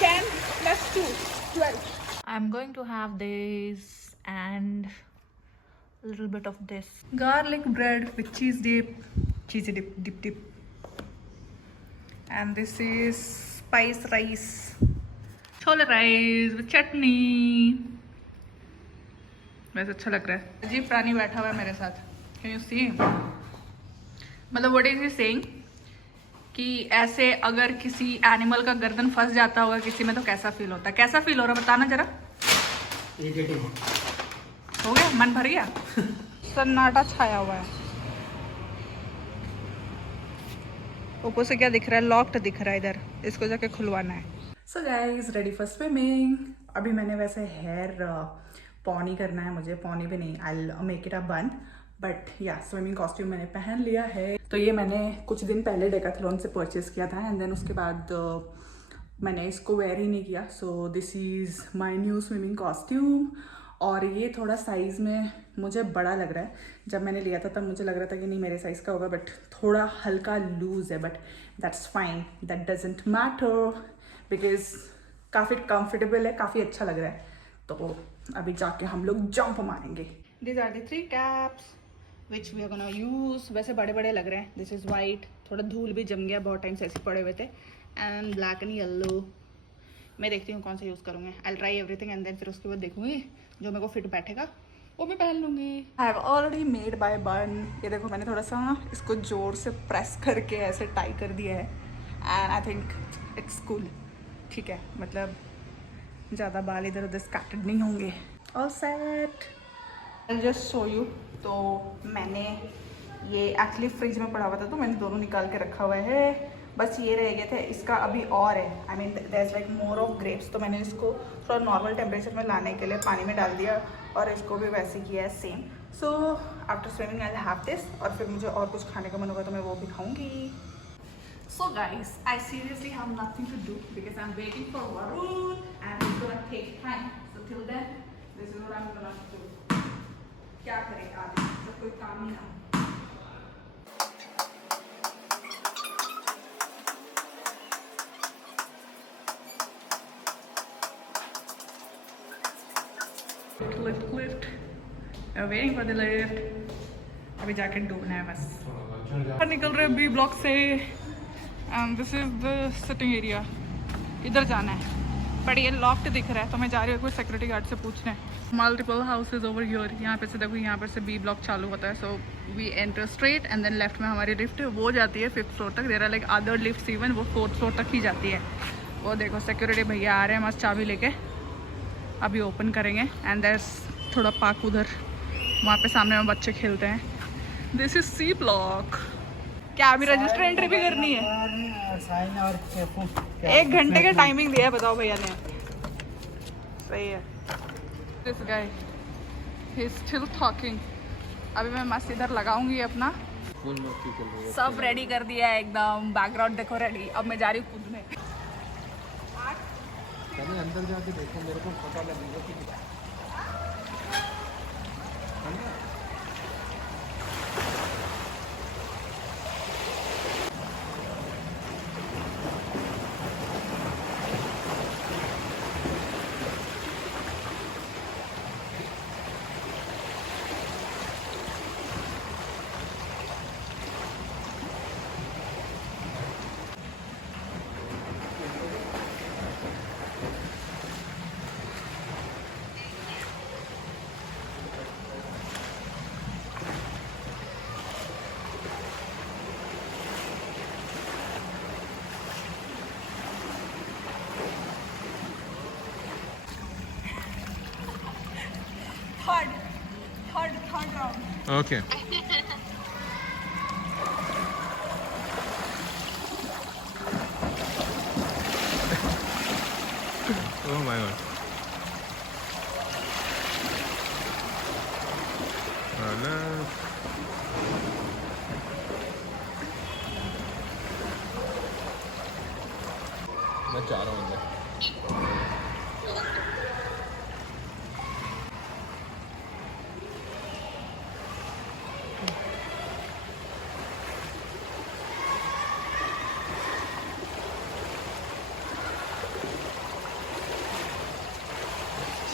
10 plus 2, 12. I'm going to have this and a little bit of this garlic bread with cheese dip, cheesy dip. And this is spice rice, chole rice with चटनी. वैसे अच्छा लग रहा है. अजीब प्राणी बैठा हुआ है मेरे साथ. Can you see? मतलब what is he saying? कि ऐसे अगर किसी एनिमल का गर्दन फंस जाता होगा किसी में तो कैसा फील होता है. कैसा फील हो रहा है बताना जरा. हो गया, मन भर गया. सन्नाटा छाया हुआ है. ऊपर से क्या दिख रहा है? लॉक्ड दिख रहा है इधर. इसको जाके खुलवाना है. So guys, ready for swimming. अभी मैंने वैसे हेयर पॉनी करना है मुझे. पॉनी भी नहीं, आई मेक इट अ बन. बट या स्विमिंग कॉस्ट्यूम मैंने पहन लिया है. तो ये मैंने कुछ दिन पहले डेकाथलॉन से परचेज किया था एंड देन उसके बाद मैंने इसको वेयर ही नहीं किया. So this is my new swimming costume. और ये थोड़ा साइज़ में मुझे बड़ा लग रहा है. जब मैंने लिया था तब मुझे लग रहा था कि नहीं मेरे साइज़ का होगा, बट थोड़ा हल्का लूज़ है. But that's fine, that doesn't matter because काफ़ी कंफर्टेबल है, काफ़ी अच्छा लग रहा है. तो अभी जाके हम लोग जंप मारेंगे. These are the 3 caps which we are gonna use. वैसे बड़े बड़े लग रहे हैं. दिस इज़ वाइट, थोड़ा धूल भी जम गया, बहुत टाइम से ऐसे पड़े हुए थे. And black and yellow. मैं देखती हूँ कौन सा यूज़ करूँगी. I try everything and then फिर उसके बाद देखूँगी जो मेरे को फिट बैठेगा वो मैं पहन लूँगी. I have already made by बन. ये देखो मैंने थोड़ा सा इसको ज़ोर से प्रेस करके ऐसे टाई कर दिया है. And I think it's cool. ठीक है, मतलब ज़्यादा बाल इधर उधर स्कैटर्ड नहीं होंगे. All set. I just show you. तो मैंने ये एक्चुअली फ्रिज में पड़ा हुआ था तो मैंने दोनों निकाल के रखा हुआ है. बस ये रह गए थे. इसका अभी और है. I mean there is like more of grapes. तो मैंने इसको थोड़ा नॉर्मल टेम्परेचर में लाने के लिए पानी में डाल दिया और इसको भी वैसे किया है same. So after swimming I have this. और फिर मुझे और कुछ खाने का मन होगा तो मैं वो भी खाऊंगी. So guys, I seriously have nothing to do because I'm waiting for Varun and it's gonna take time. So till then, this is what I'm gonna do. क्या करें आज? तो कोई काम ही ना. Lift. I'm waiting for the lift. अभी जाके डूबना है बस. निकल रहे बी ब्लॉक से. And this is the sitting area. इधर जाना है बट ये लॉक्ड दिख रहा है तो मैं जा रही हूँ कोई सिक्योरिटी गार्ड से पूछने. Multiple houses over here. यहाँ पे से देखो, यहाँ पर से बी ब्लॉक चालू होता है. So we enter straight and then left में हमारी लिफ्ट वो जाती है 5th फ्लोर तक. There are like other lift even वो 4th फ्लोर तक ही जाती है. वो देखो सिक्योरिटी भैया आ रहे हैं मस्त चाबी लेके. अभी ओपन करेंगे एंड देयर थोड़ा पार्क उधर वहाँ पे सामने में बच्चे खेलते हैं. This is C block. क्या अभी रजिस्टर एंट्री भी करनी है? 1 घंटे का टाइमिंग दिया है बताओ भैया ने. सही है. This guy he is still talking. अभी मैं मस्त इधर लगाऊंगी अपना. सब रेडी कर दिया है एकदम. बैकग्राउंड देखो रेडी. अब मैं जा रही हूँ कूदने. अंदर जाके देखो, मेरे को पता लगेगा कि third round. Okay. Oh my god. मैं जा रहा हूँ अंदर.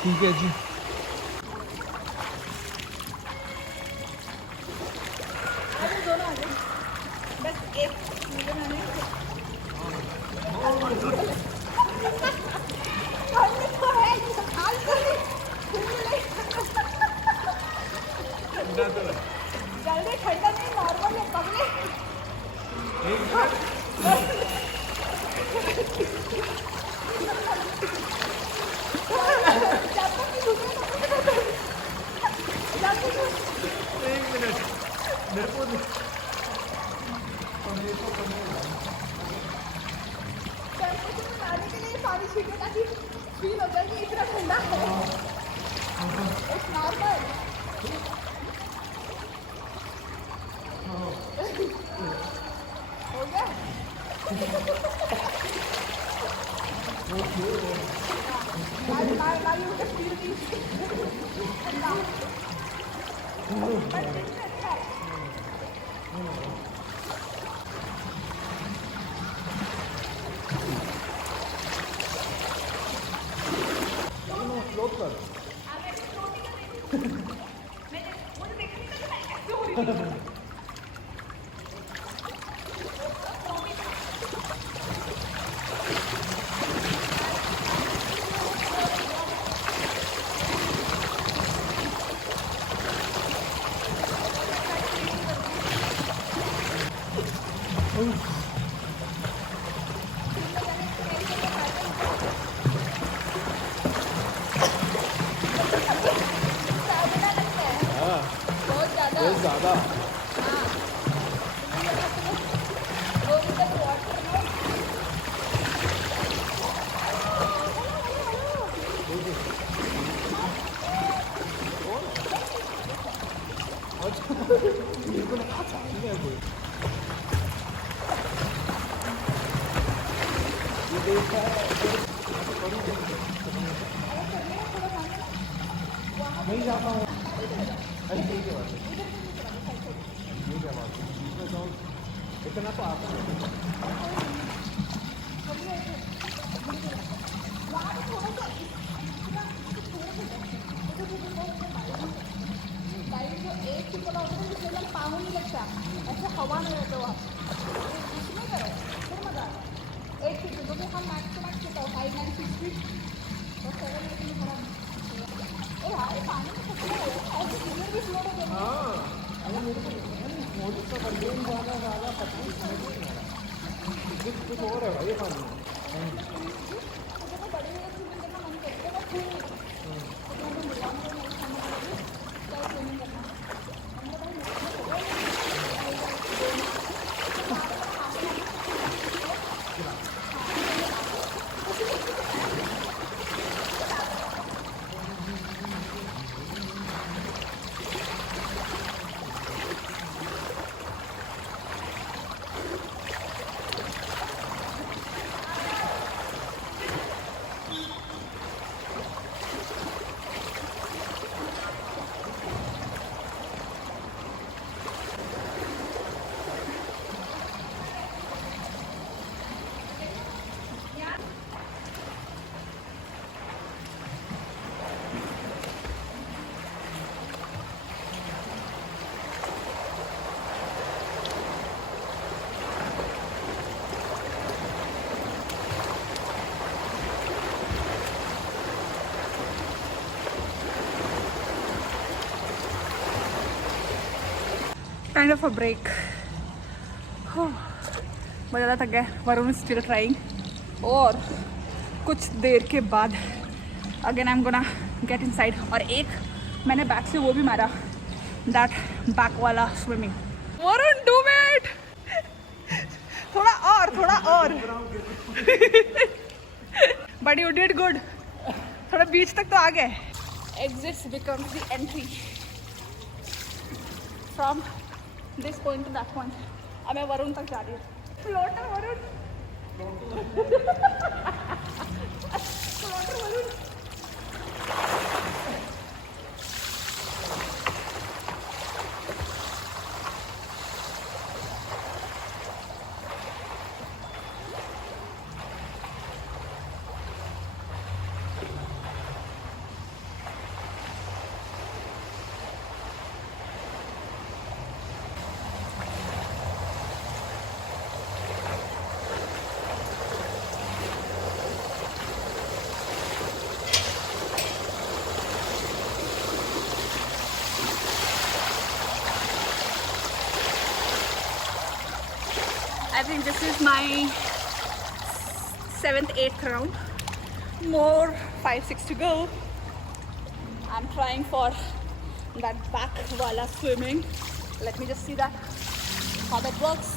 ठीक है जी। दोनों आ गए, बस एक मुझे मैंने जल्दी ठंडा नहीं, नॉर्मल है पगले। एक मिनट मेरे को लाने के लिए पानी छीटे ताकि फील हो जाए कि इतना ठंडा है। It's normal. हो गया। Now you can feel the ठंडा। बहुत ज़्यादा। नहीं जा पाऊँ। अरे ठीक है, ये क्या बात है, इसमें तो इतना तो आता है। जो एक चिपला होता है जिसमें हम पाँव नहीं लगता, ऐसे हवा में रहते हो आप, इसमें करो फिर मजा आता है। एक चिपल क्योंकि हम मैक्स टू मैक्स चिपा 5 9 6 फीट और 7 8 में खड़ा। और यार पानी में खतरा है, ऐसे फिगर भी फ्लोट हो गया। हाँ, अरे मेरे को मोदी का बंदेन ज़्यादा 25 मिनट कुछ और है भाई पानी। बड़े स्विमिंग करना मन करता है, स्विमिंग करना काइंड ऑफ अ ब्रेक। बहुत ज़्यादा थक गए। वरुण स्टिल ट्राइंग और कुछ देर के बाद again I am gonna get inside. और एक मैंने बैक से वो भी मारा, दैट बैक वाला स्विमिंग। वरुण डू इट, थोड़ा और बट यू डिड गुड। थोड़ा बीच तक तो आ गए। Exits becomes the entry from this point two that point. अब मैं वरुण तक जा रही हूँ। Floater Varun, floater Varun. this is my 7th, 8th round. More 5-6 to go. I'm trying for that back wala swimming. Let me just see that how that works.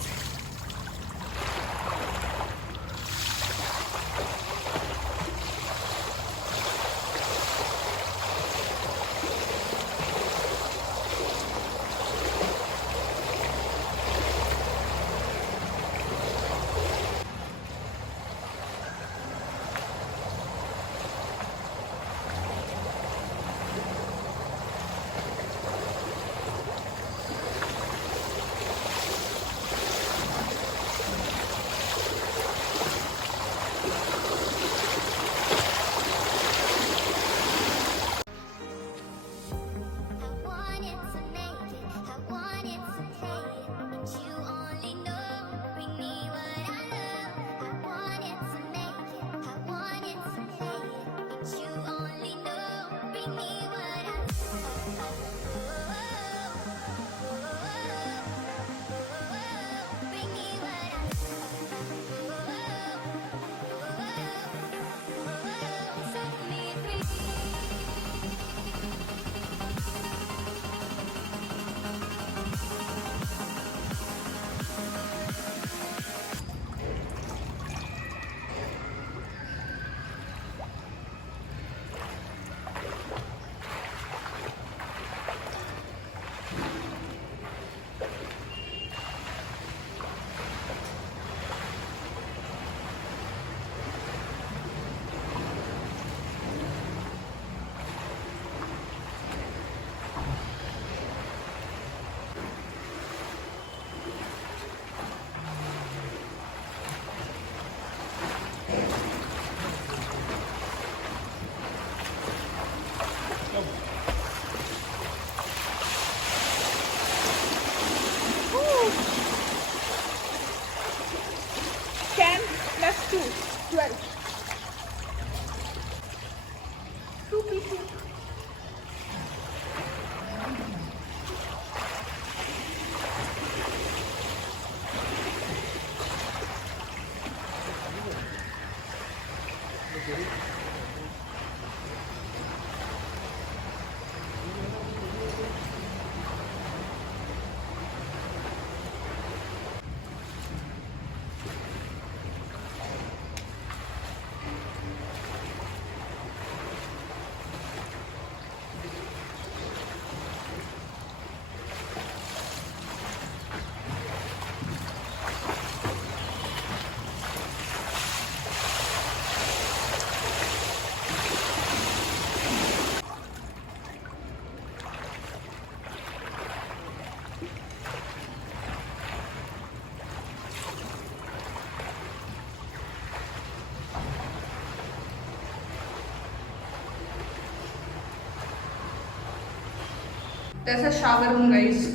ऐसा shower room guys,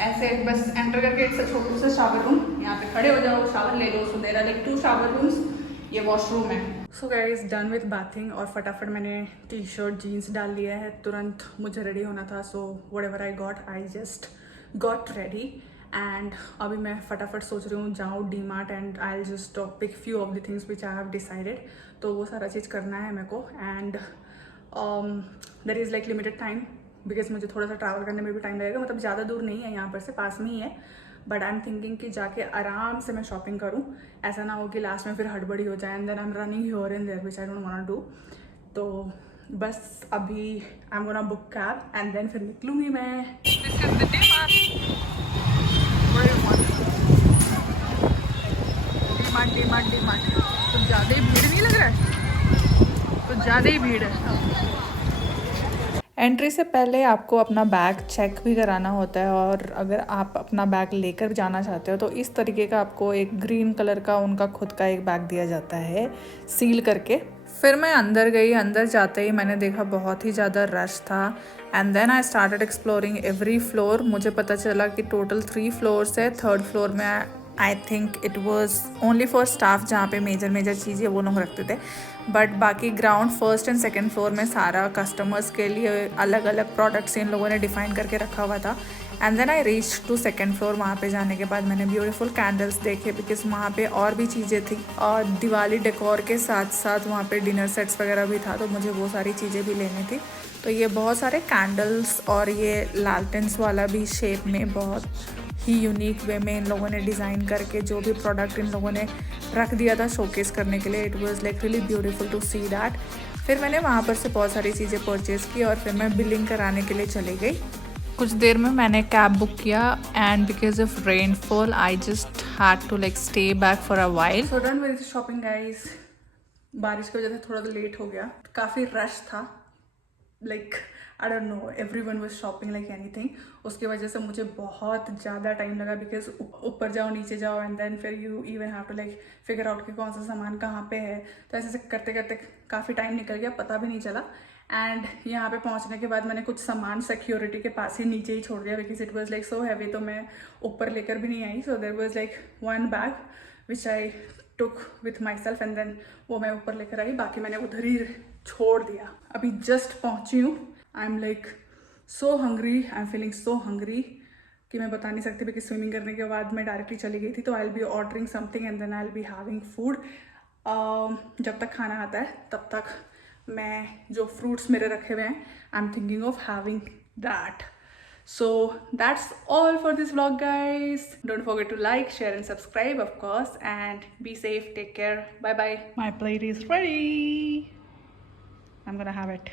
ऐसे बस enter करके इट्स अ छोटा सा shower room, यहाँ पे खड़े हो जाओ, शावर ले लो. So there are like 2 shower rooms, ये वॉशरूम है. So guys done with bathing और फटाफट मैंने टी शर्ट जीन्स डाल लिया है, तुरंत मुझे रेडी होना था. So whatever I got, I just got ready and अभी मैं फटाफट सोच रही हूँ जाऊँ D Mart and I just pick few of the things which I have decided. तो वो सारा चीज़ करना है मेरे को and there is like limited time because मुझे थोड़ा सा ट्रैवल करने में भी टाइम लगेगा. मतलब ज़्यादा दूर नहीं है, यहाँ पर से पास में ही है, बट आई एम थिंकिंग कि जाके आराम से मैं शॉपिंग करूँ. ऐसा ना हो कि लास्ट में फिर हड़बड़ी हो जाए and then I am running here and there which I don't want to do. तो बस अभी I am gonna book cab and then फिर निकलूँगी मैं. डिमांड तो ज़्यादा ही भीड़ नहीं लग रहा है? तो ज़्यादा ही भीड़ है. एंट्री से पहले आपको अपना बैग चेक भी कराना होता है और अगर आप अपना बैग लेकर जाना चाहते हो तो इस तरीके का आपको एक ग्रीन कलर का उनका खुद का एक बैग दिया जाता है सील करके. फिर मैं अंदर गई. अंदर जाते ही मैंने देखा बहुत ही ज़्यादा रश था and then I started exploring every floor. मुझे पता चला कि टोटल 3 फ्लोर्स है. 3rd फ्लोर में I think it was only for staff, जहाँ पे मेजर चीज़ें वो लोग रखते थे. बट बाकी ground 1st and 2nd floor में सारा कस्टमर्स के लिए अलग अलग प्रोडक्ट्स इन लोगों ने डिफ़ाइन करके रखा हुआ था. And then I reach to second floor. वहाँ पे जाने के बाद मैंने ब्यूटीफुल कैंडल्स देखे बिकॉज वहाँ पे और भी चीज़ें थी और दिवाली डेकोर के साथ साथ वहाँ पे डिनर सेट्स वगैरह भी था, तो मुझे वो सारी चीज़ें भी लेनी थी। तो ये बहुत सारे कैंडल्स और ये लालटेंस वाला भी शेप में बहुत ही यूनिक वे में इन लोगों ने डिज़ाइन करके जो भी प्रोडक्ट इन लोगों ने रख दिया था शोकेस करने के लिए, it was like really beautiful to see that. फिर मैंने वहाँ पर से बहुत सारी चीज़ें परचेज़ की और फिर मैं बिलिंग कराने के लिए चली गई। कुछ देर में मैंने कैब बुक किया and because of rainfall I just had to like stay back for a while. So done with shopping guys. बारिश की वजह से थोड़ा लेट हो गया, काफ़ी रश था, like I don't know, everyone was shopping like anything. उसकी वजह से मुझे बहुत ज़्यादा टाइम लगा बिकॉज ऊपर जाओ नीचे जाओ एंड देन फिर you even have to like figure out कि कौन सा सामान कहाँ पे है। तो ऐसे करते करते काफ़ी टाइम निकल गया, पता भी नहीं चला। एंड यहाँ पे पहुँचने के बाद मैंने कुछ सामान सिक्योरिटी के पास ही नीचे ही छोड़ दिया because it was like so heavy, तो मैं ऊपर लेकर भी नहीं आई। So there was like one bag which I took with myself and then वो मैं ऊपर लेकर आई, बाकी मैंने उधर ही छोड़ दिया। अभी जस्ट पहुँची हूँ। I am like so hungry, I am feeling so hungry कि मैं बता नहीं सकती बिकॉज स्विमिंग करने के बाद मैं डायरेक्टली चली गई थी। तो I will be ordering something and then I will be having food. जब तक खाना आता है तब तक मैं जो फ्रूट्स मेरे रखे हुए हैं I am thinking of having that. So that's all for this vlog guys. Don't forget to like, share and subscribe of course, and be safe, take care, bye bye. My plate is ready. I'm gonna have it.